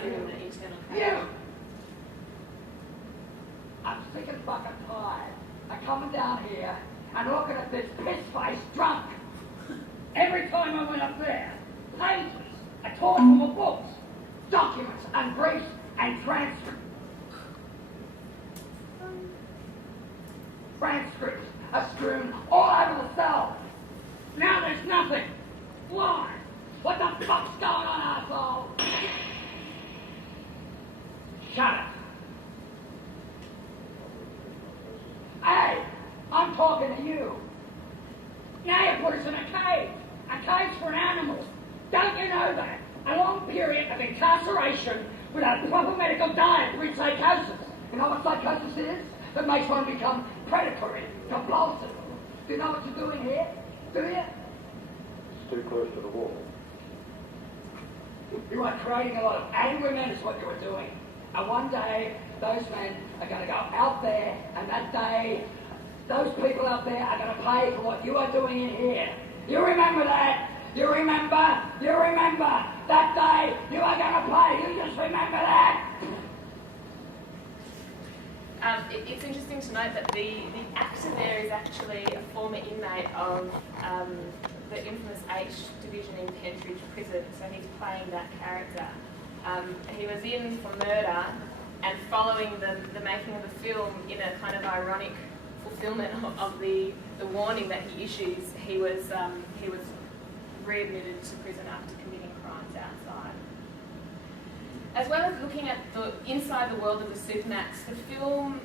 housing in the internal cage. You! I'm sick and fucking tired of coming down here and looking at this piss-faced drunk. Every time I went up there, pages are torn from the books, documents and briefs and transcripts. Transcripts are strewn all over the cell. Now there's nothing. Why? What the fuck's going on, asshole? Shut up. Hey, I'm talking to you. Now you put us in a cage. A cage for an animal. Don't you know that? A long period of incarceration without proper medical diet breeds psychosis. You know what psychosis is? That makes one become predatory, compulsive. Do you know what you're doing here? Do you? It's too close to the wall. You are creating a lot of angry men is what you are doing. And one day, those men are going to go out there, and that day, those people out there are going to pay for what you are doing in here. You remember that? You remember? You remember? That day, you are going to pay. You just remember that? It's interesting to note that the actor there is actually a former inmate of the infamous H division in Pentridge Prison, so he's playing that character. He was in for murder, and following the making of the film, in a kind of ironic fulfillment of the warning that he issues, he was readmitted to prison after committing crimes outside. As well as looking at inside the world of the Supermax, the film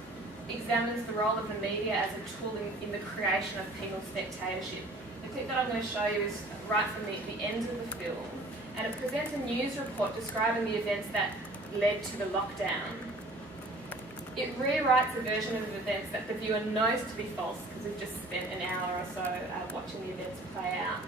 examines the role of the media as a tool in the creation of penal spectatorship. The clip that I'm going to show you is right from the end of the film, and it presents a news report describing the events that led to the lockdown. It rewrites a version of the events that the viewer knows to be false because we've just spent an hour or so watching the events play out.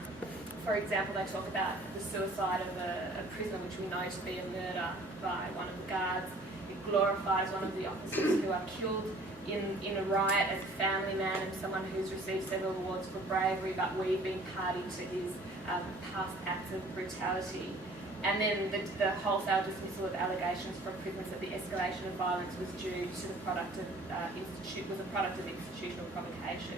For example, they talk about the suicide of a prisoner, which we know to be a murder by one of the guards. It glorifies one of the officers who are killed in a riot as a family man and someone who's received several awards for bravery, but we've been party to his past acts of brutality. And then the wholesale dismissal of allegations from prisoners that the escalation of violence was due to the product of institutional provocation.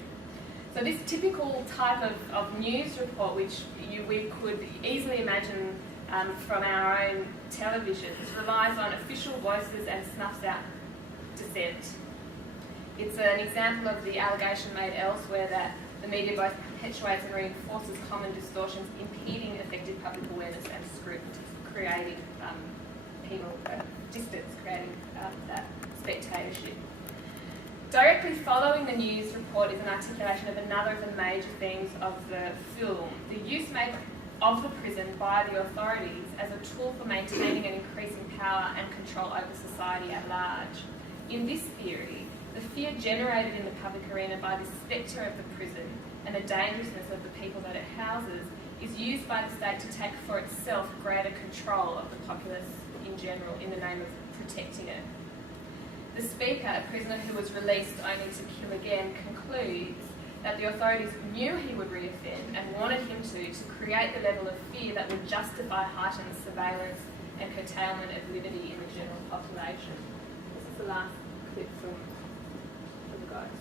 So this typical type of news report, which we could easily imagine from our own televisions, relies on official voices and snuffs out dissent. It's an example of the allegation made elsewhere that the media both perpetuates and reinforces common distortions, impeding effective public awareness and scrutiny, creating penal distance, creating that spectatorship. Directly following the news report is an articulation of another of the major themes of the film, the use made of the prison by the authorities as a tool for maintaining and increasing power and control over society at large. In this theory, the fear generated in the public arena by the spectre of the prison and the dangerousness of the people that it houses is used by the state to take for itself greater control of the populace in general in the name of protecting it. The speaker, a prisoner who was released only to kill again, concludes that the authorities knew he would reoffend and wanted him to create the level of fear that would justify heightened surveillance and curtailment of liberty in the general population. This is the last clip from the guys.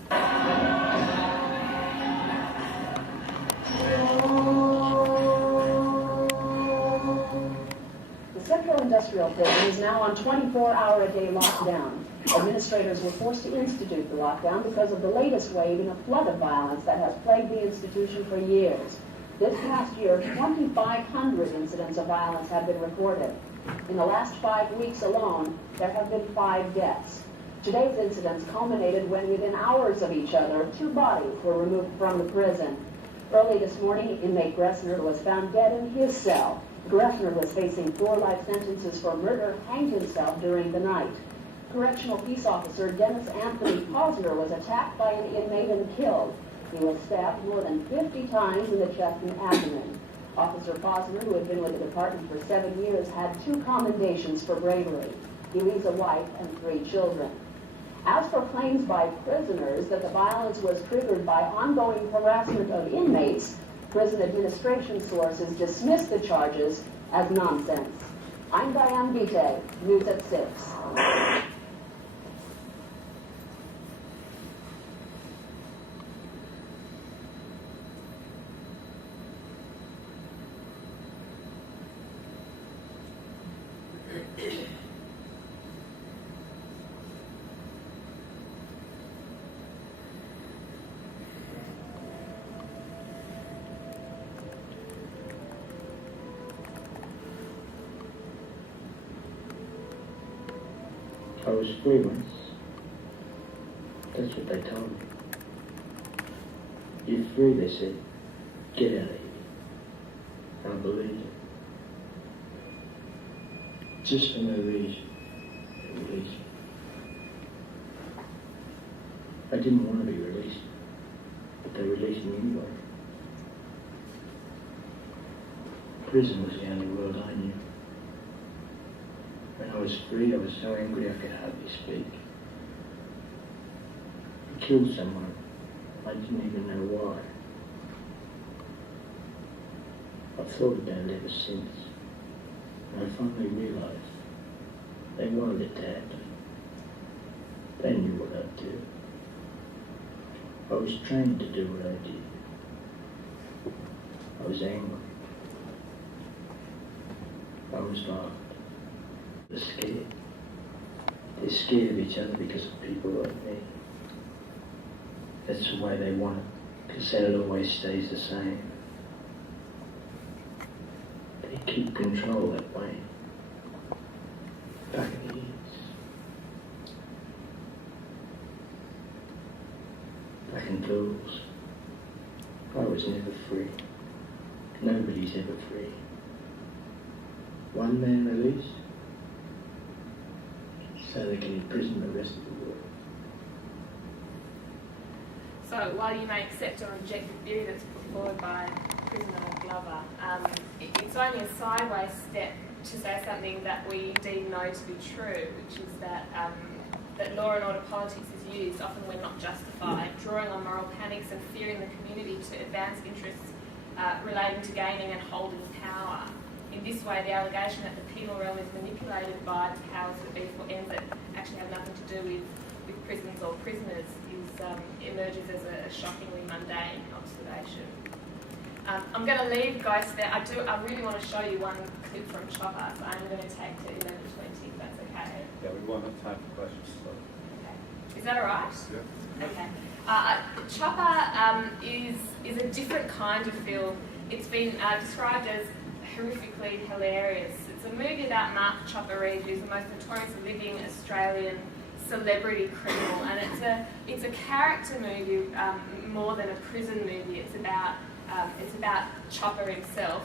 The Central Industrial Prison is now on 24-hour-a-day lockdown. Administrators were forced to institute the lockdown because of the latest wave in a flood of violence that has plagued the institution for years. This past year, 2,500 incidents of violence have been recorded. In the last 5 weeks alone, there have been 5 deaths. Today's incidents culminated when, within hours of each other, 2 bodies were removed from the prison. Early this morning, inmate Gressner was found dead in his cell. Gressner was facing 4 life sentences for murder, hanged himself during the night. Correctional peace officer Dennis Anthony Posner was attacked by an inmate and killed. He was stabbed more than 50 times in the chest and abdomen. Officer Posner, who had been with the department for 7 years, had 2 commendations for bravery. He leaves a wife and 3 children. As for claims by prisoners that the violence was triggered by ongoing harassment of inmates, prison administration sources dismissed the charges as nonsense. I'm Diane Vite, News at 6. I was free once. That's what they told me. You're free, they said. Get out of here. I believed it. Just for no reason. They released me. I didn't want to be released, but they released me anyway. Prison was the only world I knew. When I was free, I was so angry I could hardly speak. I killed someone. I didn't even know why. I've thought about it ever since. And I finally realised they wanted it to happen. They knew what I'd do. I was trained to do what I did. I was angry. I was violent. They're scared. They're scared of each other because of people like me. That's the way they want it, because then it always stays the same. They keep control that way. Fucking idiots. Fucking fools. I was never free. Nobody's ever free. One man released, so they can imprison the rest of the world. So while you may accept or reject the theory that's put forward by prisoner Glover, it's only a sideways step to say something that we indeed know to be true, which is that that law and order politics is used, often when not justified, drawing on moral panics and fear in the community to advance interests relating to gaining and holding power. In this way, the allegation that the penal realm is manipulated by the powers that be for ends that actually have nothing to do with prisons or prisoners emerges as a shockingly mundane observation. I'm going to leave Ghost there. I really want to show you one clip from Chopper, so I'm going to take to 11:20 if that's okay. Yeah, we won't have time for questions. So. Okay. Is that all right? Yeah. Okay. Chopper is a different kind of film. It's been described as horrifically hilarious. It's a movie about Mark Chopper Reid, who's the most notorious living Australian celebrity criminal, and it's a character movie more than a prison movie. It's about Chopper himself,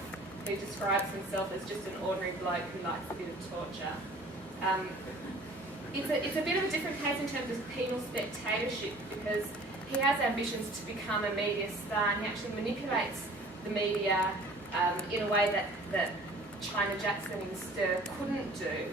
who describes himself as just an ordinary bloke who likes a bit of torture. It's a bit of a different case in terms of penal spectatorship, because he has ambitions to become a media star, and he actually manipulates the media in a way that China Jackson in Stir couldn't do.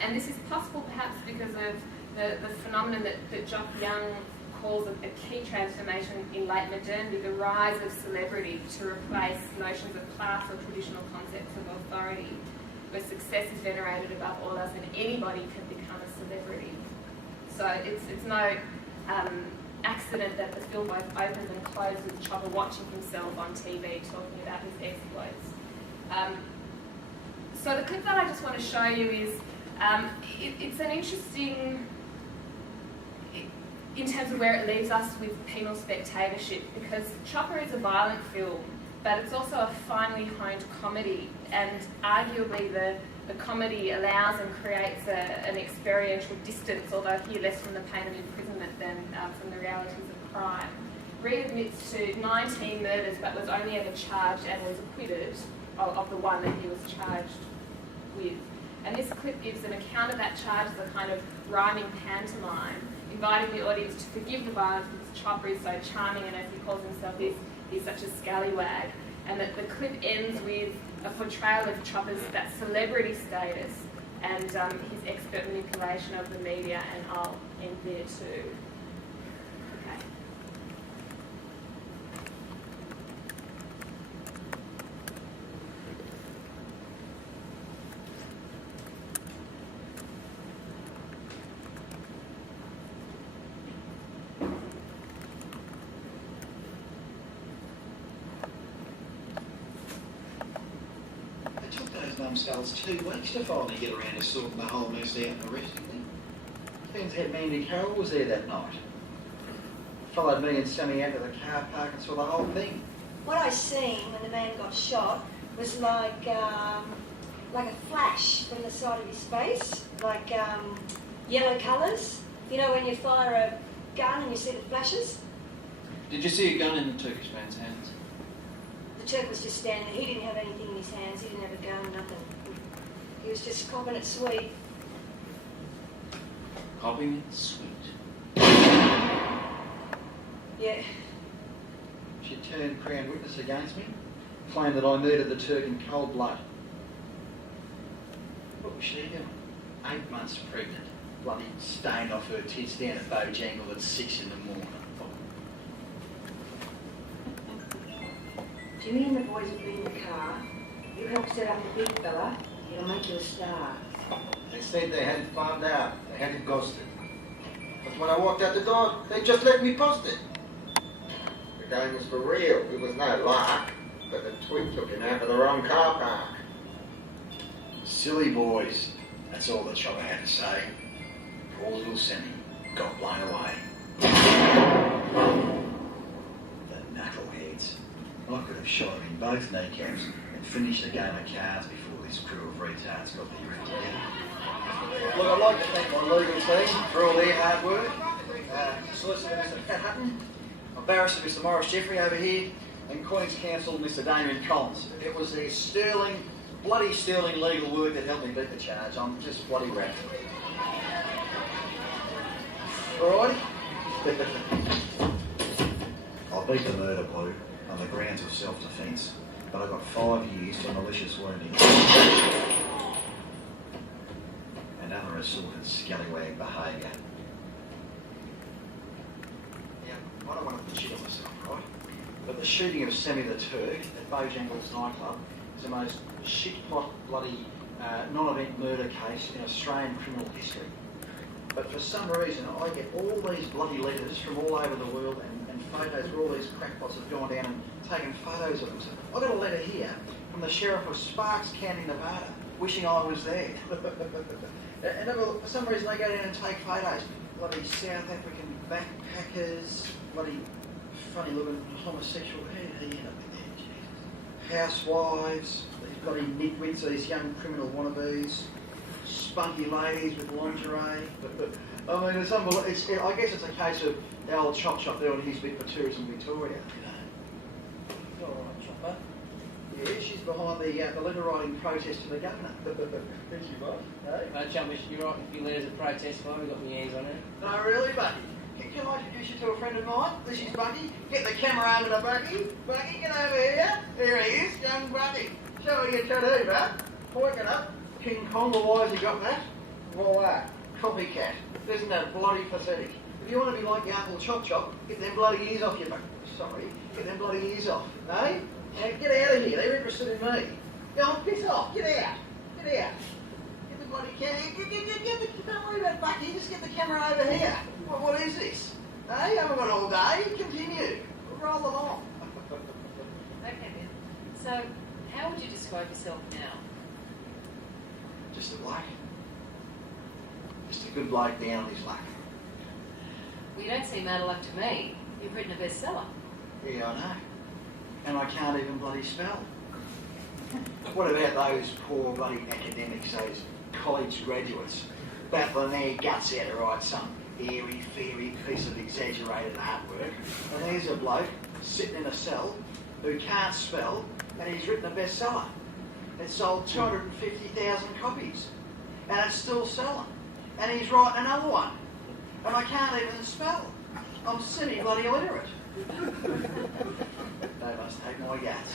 And this is possible perhaps because of the phenomenon that Jock Young calls a key transformation in late modernity, the rise of celebrity to replace notions of class or traditional concepts of authority, where success is venerated above all else and anybody can become a celebrity. So it's no accident that the film both opens and closes with Chopper watching himself on TV talking about his exploits. So the clip that I just want to show you is it's an interesting, in terms of where it leaves us with penal spectatorship, because Chopper is a violent film, but it's also a finely honed comedy, and arguably the comedy allows and creates an experiential distance, although here less from the pain of imprisonment than from the realities of crime. Reid admits to 19 murders, but was only ever charged and was acquitted of the one that he was charged with. And this clip gives an account of that charge as a kind of rhyming pantomime, inviting the audience to forgive the violence because Chopper is so charming, and as he calls himself, he's such a scallywag. And that the clip ends with a portrayal of Chopper's that celebrity status and his expert manipulation of the media, and I'll end there too. Okay. themselves 2 weeks to finally get around to sorting the whole mess out and arresting me. Turns out Mandy Carroll was there that night. Followed me and Sammy out to the car park and saw the whole thing. What I seen when the man got shot was like a flash from the side of his face, like yellow colours. You know when you fire a gun and you see the flashes? Did you see a gun in the Turkish man's hands? The Turk was just standing there. He didn't have anything in his hands. He didn't have a gun, nothing. He was just copping it sweet. Copying it sweet. Yeah. She turned Crown witness against me, claimed that I murdered the Turk in cold blood. What was she doing? 8 months pregnant, bloody stained off her tits down at Bojangle at 6 in the morning. Jimmy and the boys will be in the car. You help set up the big fella. It'll make you a star. They said they hadn't found out. They had it ghosted. But when I walked out the door, they just let me post it. The guy was for real. It was no lark. But the twig took him out of the wrong car park. Silly boys. That's all the chopper had to say. Poor little Sammy got blown away. The knuckleheads. I could have shot him in both kneecaps and finished the game of cards before this crew of retards got their act together. Look, I'd like to thank my legal team for all their hard work. Solicitor Mr. Pat Hutton, my barrister Mr. Morris Jeffrey over here, and Queen's Counsel Mr. Damien Collins. It was their bloody sterling legal work that helped me beat the charge. I'm just bloody wrapped. Alrighty? I beat the murder blue on the grounds of self-defence, but I got 5 years for malicious wounding and other assorted scallywag behaviour. Now, I don't want to put shit on myself, right? But the shooting of Sammy the Turk at Bojangles nightclub is the most shit-plot bloody non-event murder case in Australian criminal history. But for some reason, I get all these bloody letters from all over the world and photos where all these crackpots have gone down and taken photos of them. So I got a letter here from the sheriff of Sparks County, Nevada, wishing I was there. And for some reason, they go down and take photos. Bloody South African backpackers, bloody funny-looking homosexual. How did he end up in there? Jesus. Housewives, these bloody nitwits, these young criminal wannabes, spunky ladies with lingerie. I mean, it's unbelievable. I guess it's a case of the old Chop doing his bit for Tourism Victoria. You know. All right, Chopper. Yeah, she's behind the letter writing protest to the governor. Thank you, boss. Hey? Chummy, you're writing a few letters of protest for me. We've got my hands on it. No, really, Bucky? Can I introduce you to a friend of mine? This is Bucky. Get the camera over to Bucky. Bucky, get over here. There he is, young Bucky. Show me your tattoo, bud. Work it up. King Kong, or why has he got that? Voila. Copycat. Isn't that bloody pathetic? If you want to be like your Uncle Chop, get them bloody ears off your back. Sorry, get them bloody ears off. Eh? Now get out of here. They're interested in me. Go on, piss off. Get out. Get out. Get the bloody camera. Don't worry about Bucky. Just get the camera over here. What is this? Eh? You haven't got all day. Continue. Roll along. Okay, then. So, how would you describe yourself now? Just a bloke. Just a good bloke down on his luck. Well, you don't seem out of luck to me. You've written a bestseller. Yeah, I know. And I can't even bloody spell. What about those poor bloody academics, those college graduates, battling their guts out to write some airy-fairy piece of exaggerated artwork? And there's a bloke sitting in a cell who can't spell, and he's written a bestseller. It sold 250,000 copies, and it's still selling. And he's writing another one, and I can't even spell. I'm semi-bloody illiterate. They must take my guts.